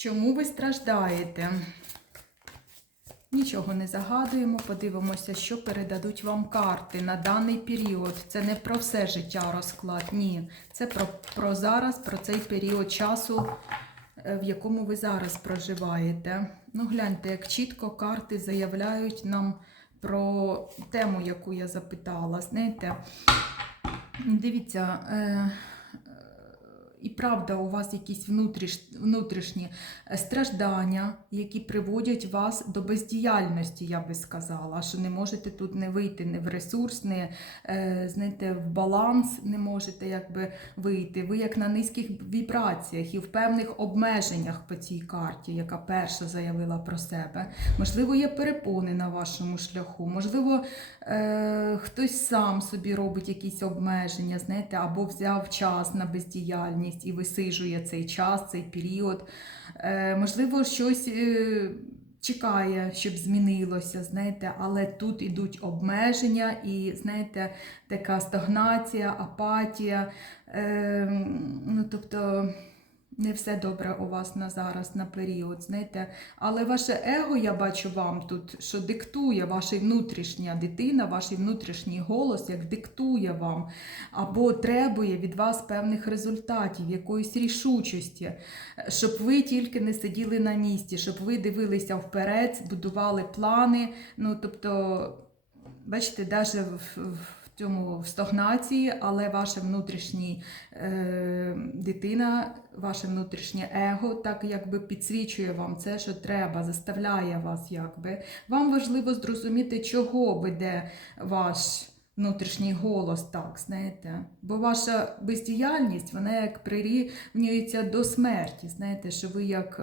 Чому ви страждаєте? Нічого не загадуємо, подивимося, що передадуть вам карти на даний період. Це не про все життя розклад, ні. Це про, про зараз, про цей період часу, е, в якому ви зараз проживаєте. Ну, гляньте, як чітко карти заявляють нам про тему, яку я запитала. Знаєте, дивіться. Е, і правда, у вас якісь внутріш, внутрішні е, страждання, які приводять вас до бездіяльності, я би сказала, що не можете тут не вийти не в ресурс, не знаєте, в баланс не можете якби вийти. Ви як на низьких вібраціях і в певних обмеженнях по цій карті, яка перша заявила про себе. Можливо, є перепони на вашому шляху, можливо, е, хтось сам собі робить якісь обмеження, знаєте, або взяв час на бездіяльність і висижує цей час, цей період. Е, можливо, щось е, чекає, щоб змінилося, знаєте, але тут ідуть обмеження і, знаєте, така стагнація, апатія. Е, ну, тобто. Не все добре у вас на зараз, на період, знаєте. Але ваше его, я бачу вам тут, що диктує ваша внутрішня дитина, ваш внутрішній голос, як диктує вам, або требує від вас певних результатів, якоїсь рішучості, щоб ви тільки не сиділи на місці, щоб ви дивилися вперед, будували плани. Ну, тобто, бачите, навіть в, цьому в стагнації, але ваша внутрішня е, дитина, ваше внутрішнє его так якби підсвічує вам це, що треба, заставляє вас якби. Вам важливо зрозуміти, чого веде ваш внутрішній голос, так, знаєте. Бо ваша бездіяльність, вона як прирівнюється до смерті. Знаєте, що ви як.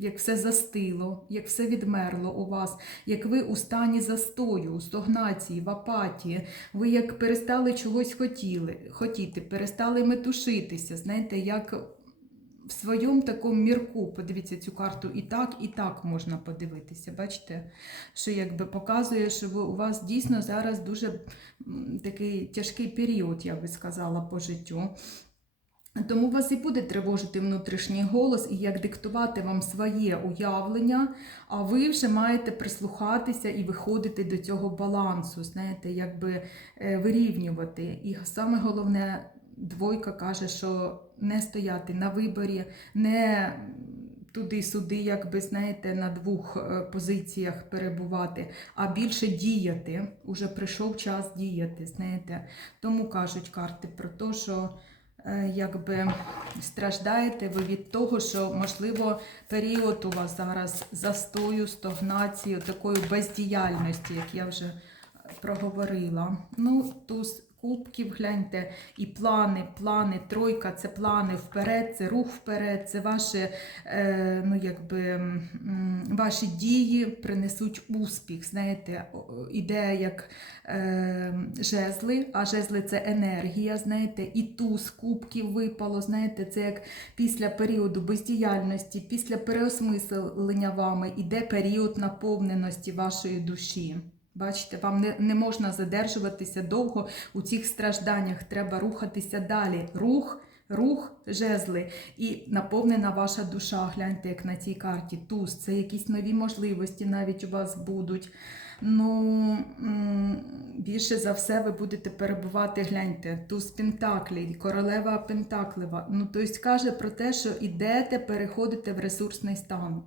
Як все застило, як все відмерло у вас, як ви у стані застою, стогнації, в апатії, ви як перестали чогось хотіли, хотіти, перестали метушитися, знаєте, як в своєму такому мірку, подивіться цю карту, і так, і так можна подивитися. Бачите, що якби показує, що ви, у вас дійсно зараз дуже такий тяжкий період, я би сказала, по життю. Тому вас і буде тривожити внутрішній голос і як диктувати вам своє уявлення, а ви вже маєте прислухатися і виходити до цього балансу, знаєте, якби е, вирівнювати. І саме головне, двойка каже, що не стояти на виборі, не туди-сюди, якби знаєте, на двох е, позиціях перебувати, а більше діяти. Уже прийшов час діяти, знаєте. Тому кажуть карти про те, що якби страждаєте ви від того, що, можливо, період у вас зараз застою, стогнації, такої бездіяльності, як я вже проговорила. Ну, туз кубків, гляньте, і плани, плани, тройка це плани вперед, це рух вперед, це ваші, е, ну, якби, ваші дії принесуть успіх. Знаєте, ідея як е, жезли, а жезли це енергія, знаєте, і туз кубків випало, знаєте, це як після періоду бездіяльності, після переосмислення вами іде період наповненості вашої душі. Бачите, вам не, не можна задержуватися довго у цих стражданнях. Треба рухатися далі. Рух, рух, жезли. І наповнена ваша душа. Гляньте, як на цій карті. Туз, це якісь нові можливості навіть у вас будуть. Ну, більше за все ви будете перебувати, гляньте, туз Пентаклі, королева Пентаклева. Ну, тобто каже про те, що ідете, переходите в ресурсний стан.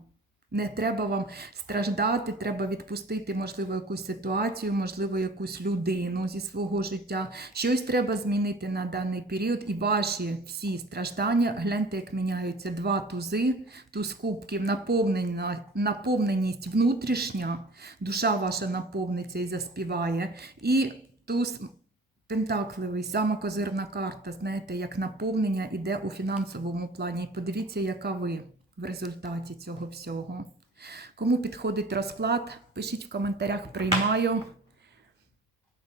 Не треба вам страждати, треба відпустити, можливо, якусь ситуацію, можливо, якусь людину зі свого життя. Щось треба змінити на даний період. І ваші всі страждання, гляньте, як міняються два тузи, туз кубків, наповненість внутрішня, душа ваша наповниться і заспіває. І туз Пентакливий, сама козирна карта, знаєте, як наповнення іде у фінансовому плані. І подивіться, яка ви в результаті цього всього. Кому підходить розклад, пишіть в коментарях, приймаю.